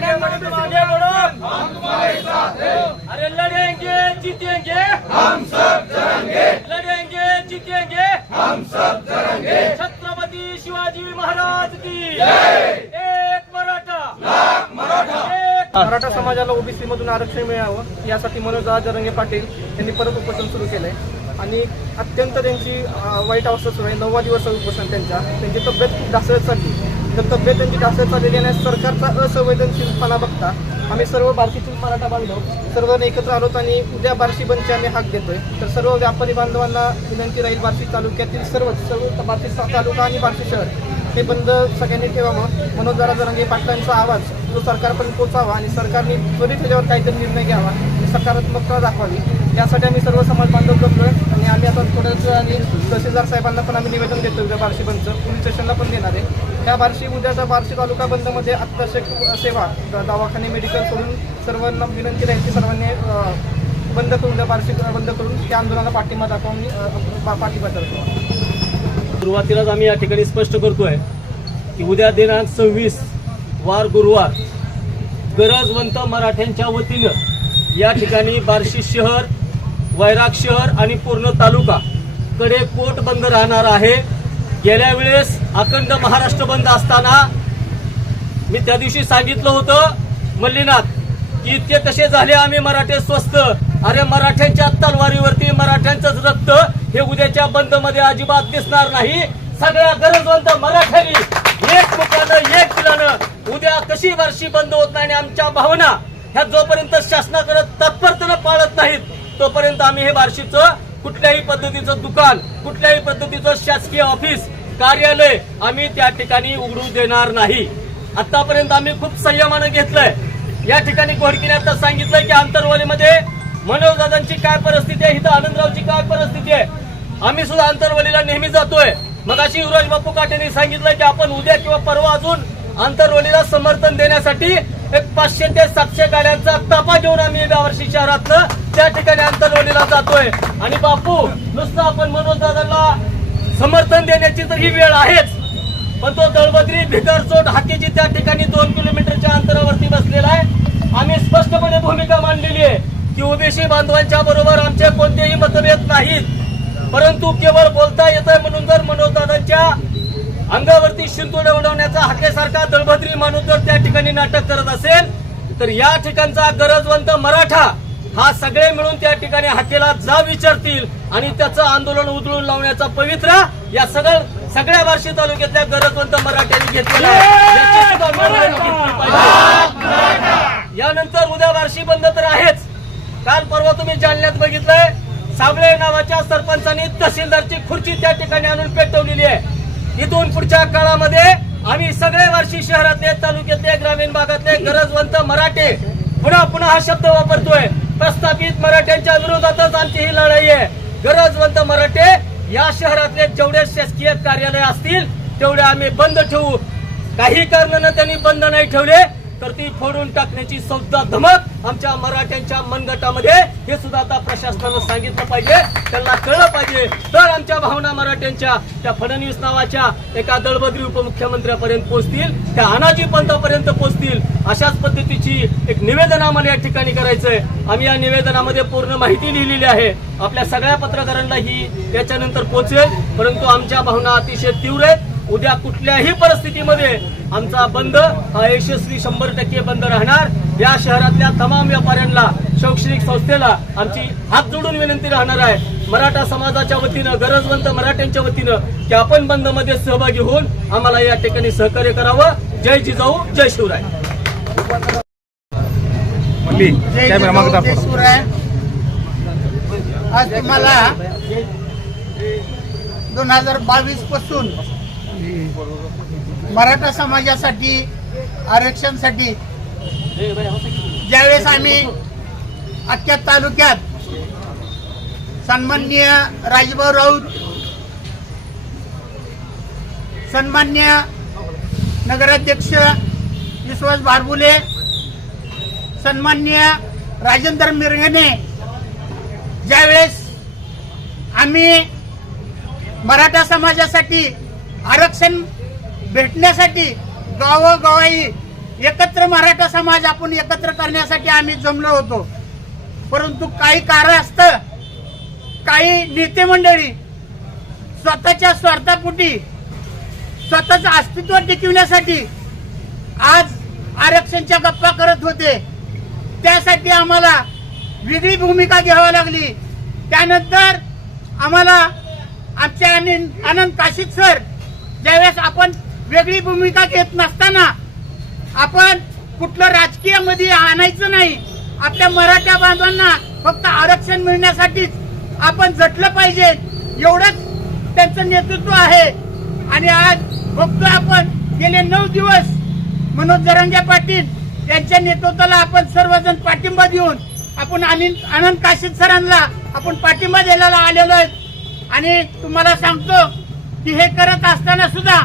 आगे बढ़ो आगे बढ़ो अरे लड़ेंगे जीतेंगे. हम सब जरेंगे लड़ेंगे जीतेंगे. हम सब जरेंगे छत्रपति शिवाजी महाराज की. एक मराठा. एक मराठा समाजाला ओबीसी मधून आरक्षण मिळावं यासाठी मनोज जरंगे पाटील यांनी परत उपोषण सुरू केलंय. आणि अत्यंत त्यांची वाईट अवस्था सुरू आहे. नववा दिवस आहे उपोषण त्यांच्या त्यांची तब्येत खूप ढासळत चालली तर तब्येत त्यांची जास्त चाललेली आणि सरकारचा असंवेदनशीलपणा बघता आम्ही सर्व बार्शीतील मराठा बांधव सर्वजण एकत्र आलोत आणि उद्या बार्शी बंदचे आम्ही हाक देतोय. तर सर्व व्यापारी बांधवांना विनंती राहील बार्शी तालुक्यातील सर्व सर्व बार्शी तालुका आणि बार्शी शहर हे बंद सगळ्यांनी ठेवावं. मनोज दादा जरांगे पाटलांचा आवाज जो सरकारपर्यंत पोचावा आणि सरकारने त्वरित त्याच्यावर काहीतरी निर्णय घ्यावा सकारात्मकता दाखवावी. यासाठी आम्ही सर्व समाज बांधव करतोय आणि आम्ही आता थोड्याच आणि तहसीलदार साहेबांना पण आम्ही निवेदन देतो उद्या बार्शी बंदचं. पोलीस स्टेशनला पण देणार आहे. त्या बार्शी उद्याच्या बार्शी तालुका बंदमध्ये अत्यावश्यक सेवा दवाखाने मेडिकल सोडून सर्वांना विनंती राहील सर्वांनी बंद करून द्या बार्शी बंद करून. त्या आंदोलनाला पाठिंबा दाखवून पाठिंबा दर्शवा सुरुवातीलाच आम्ही या ठिकाणी स्पष्ट करतोय की उद्या दिनांक सव्वीस वार गुरुवार गरजवंत मराठ्यांच्या वतीनं या ठिकाणी बार्शी शहर वैराग शहर आणि पूर्ण तालुका कडे कोट बंद राहणार आहे. गेल्या वेळेस अखंड महाराष्ट्र बंद असताना मी त्या दिवशी सांगितलं होतं मल्लीनाथ की इतके कसे झाले आम्ही मराठे स्वस्त. अरे मराठ्यांच्या तलवारीवरती मराठ्यांचंच रक्त हे उद्याच्या बंदमध्ये अजिबात दिसणार नाही. सगळ्या गरजवंत मराठ्यांनी एक मुखानं एक दिलानं उद्या कशी वर्षी बंद होत नाही आणि आमच्या भावना ह्या जोपर्यंत शासनाकडे तत्परतेनं पाळत नाहीत तोपर्यंत आम्ही हे बार्शीचं कुठल्याही पद्धतीचं दुकान कुठल्याही पद्धतीचं शासकीय ऑफिस कार्यालय आम्ही त्या ठिकाणी उघडू देणार नाही. आतापर्यंत आम्ही खूप संयमानं घेतलंय. या ठिकाणी घोडकीने आता सांगितलंय की आंतरवालीमध्ये मनोजदादांची काय परिस्थिती आहे इथं आनंदरावची काय परिस्थिती आहे? आम्ही सुद्धा आंतरवलीला नेहमी जातोय. मग अशी युवराज बापू काटेंनी सांगितलं की आपण उद्या किंवा परवा अजून आंतरवलीला समर्थन देण्यासाठी एक पाचशे ते सातशे गाड्यांचा तापा घेऊन आम्ही यावर्षी शहरातलं त्या ठिकाणी आंतरवलीला जातोय. आणि बापू नुसतं आपण मनोजदादांना समर्थन देण्याची तर ही वेळ आहेच. पण तो दळबद्री भिकारचोट हाकेची त्या ठिकाणी दोन किलोमीटरच्या अंतरावरती बसलेला आहे. आम्ही स्पष्टपणे भूमिका मांडलेली आहे की ओबीसी बांधवांच्या बरोबर आमचे कोणतेही मतभेद नाहीत. परंतु केवळ बोलता येत आहे म्हणून जर मनोजदादांच्या अंगावरती शिंतोडे उडवण्याचा हाकेसारखा दळभद्री माणूस जर त्या ठिकाणी नाटक करत असेल तर या ठिकाणचा गरजवंत मराठा हा सगळे मिळून त्या ठिकाणी हाकेला जा विचारतील आणि त्याचं आंदोलन उधळून लावण्याचा पवित्र या सगळं सगळ्या बार्शी तालुक्यातल्या गरजवंत मराठ्यांनी घेतलेला आहे. यानंतर उद्या बार्शी बंद तर आहेच. काल परवा तुम्ही जालन्यात बघितलंय साबळे नावाच्या सरपंचांनी तहसीलदारची खुर्ची त्या ठिकाणी आणून पेटवलेली आहे. इथून पुढच्या काळामध्ये आम्ही सगळे वर्षी शहरातले तालुक्यातले ग्रामीण भागातले गरजवंत मराठे पुन्हा पुन्हा हा शब्द वापरतोय. प्रस्थापित मराठ्यांच्या विरोधातच आमची ही लढाई आहे. गरजवंत मराठे या शहरातले जेवढे शासकीय कार्यालय असतील तेवढे आम्ही बंद ठेवू. काही कारणानं त्यांनी बंद नाही ठेवले. तर ती फोडून टाकण्याची सौदा धमक आमच्या मराठ्यांच्या मनगटामध्ये हे सुद्धा आता प्रशासनानं सांगितलं पाहिजे. त्यांना कळलं पाहिजे. तर आमच्या भावना मराठ्यांच्या त्या फडणवीस नावाच्या एका दळबद्री उपमुख्यमंत्र्यापर्यंत पोहोचतील त्या अनाजी पंतापर्यंत पोहोचतील. अशाच पद्धतीची एक निवेदन आम्हाला या ठिकाणी करायचंय. आम्ही या निवेदनामध्ये पूर्ण माहिती लिहिलेली आहे. आपल्या सगळ्या पत्रकारांना ही याच्यानंतर पोहोचेल. परंतु आमच्या भावना अतिशय तीव्र आहेत. उद्या कुठल्याही परिस्थितीमध्ये आमचा बंद हा यशस्वी शंभर टक्के बंद राहणार. या शहरातल्या तमाम व्यापाऱ्यांना शैक्षणिक संस्थेला आमची हात जोडून विनंती राहणार आहे. मराठा समाजाच्या वतीनं गरजवंत मराठ्यांच्या वतीनं की आपण बंदमध्ये सहभागी होऊन आम्हाला या ठिकाणी सहकार्य करावं. जय जिजाऊ जय शिवराय. जय शिवराय. आज तुम्हाला दोन हजार बावीसपासून मराठा समाजासाठी आरक्षणसाठी ज्यावेळेस आम्ही अख्ख्या तालुक्यात सन्मान्य राजभाऊ राऊत सन्मान्य नगराध्यक्ष विश्वास बारबुले सन्मान्य राजेंद्र मिरगणे ज्यावेळेस आम्ही मराठा समाजासाठी आरक्षण भेटण्यासाठी गावोगावाई एकत्र मराठा समाज आपण एकत्र करण्यासाठी आम्ही जमलो होतो. परंतु काही कारणास्तव काही नेते मंडळी स्वतःच्या स्वार्थापोटी स्वतःच अस्तित्व टिकविण्यासाठी आज आरक्षणच्या गप्पा करत होते. त्यासाठी आम्हाला वेगळी भूमिका घ्यावी लागली. त्यानंतर आम्हाला आमचे आनंद आनंद काशीद सर ज्यावेळेस आपण वेगळी भूमिका घेत नसताना आपण कुठलं राजकीयमध्ये आणायचं नाही. आपल्या मराठा बांधवांना फक्त आरक्षण मिळण्यासाठीच आपण झटलं पाहिजे. एवढंच त्यांचं नेतृत्व आहे. आणि आज बघतो आपण गेले नऊ दिवस मनोज जरंगे पाटील यांच्या नेतृत्वाला आपण सर्वजण पाठिंबा देऊन आपण आनंद आनंद काशीद सरांना आपण पाठिंबा द्यायला आलेलो आहे आणि तुम्हाला सांगतो की हे करत असताना सुद्धा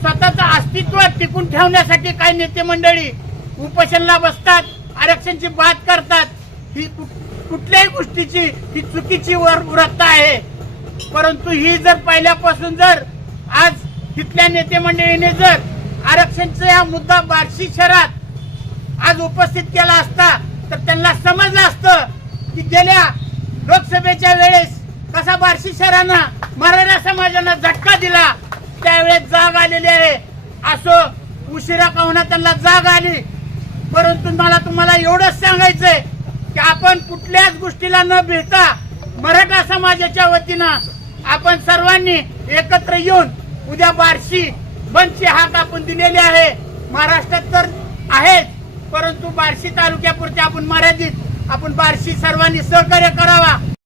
स्वतःचं अस्तित्व टिकून ठेवण्यासाठी काही नेते मंडळी उपोषणला बसतात आरक्षणची बात करतात. ही कु- कुठल्याही गोष्टीची ही चुकीची वर वृत्त आहे. परंतु ही जर पहिल्यापासून जर आज तिथल्या नेते मंडळीने जर आरक्षणचा हा मुद्दा बार्शी शहरात आज उपस्थित केला असता तर त्यांना समजलं असतं की गेल्या लोकसभेच्या वेळेस कसा बार्शी शहरानं मराठा समाजानं झटका दिला त्यावेळेस जाग आलेली आहे. असो उशिरा पाहुणा त्यांना जाग आली. परंतु मला तुम्हाला एवढंच सांगायचंय की आपण कुठल्याच गोष्टीला न भिडता मराठा समाजाच्या वतीनं आपण सर्वांनी एकत्र येऊन उद्या बार्शी बंदची हाक आपण दिलेली आहे. महाराष्ट्रात तर आहेत परंतु बार्शी तालुक्यापुरते आपण मर्यादित आपण बार्शी सर्वांनी सहकार्य करावा.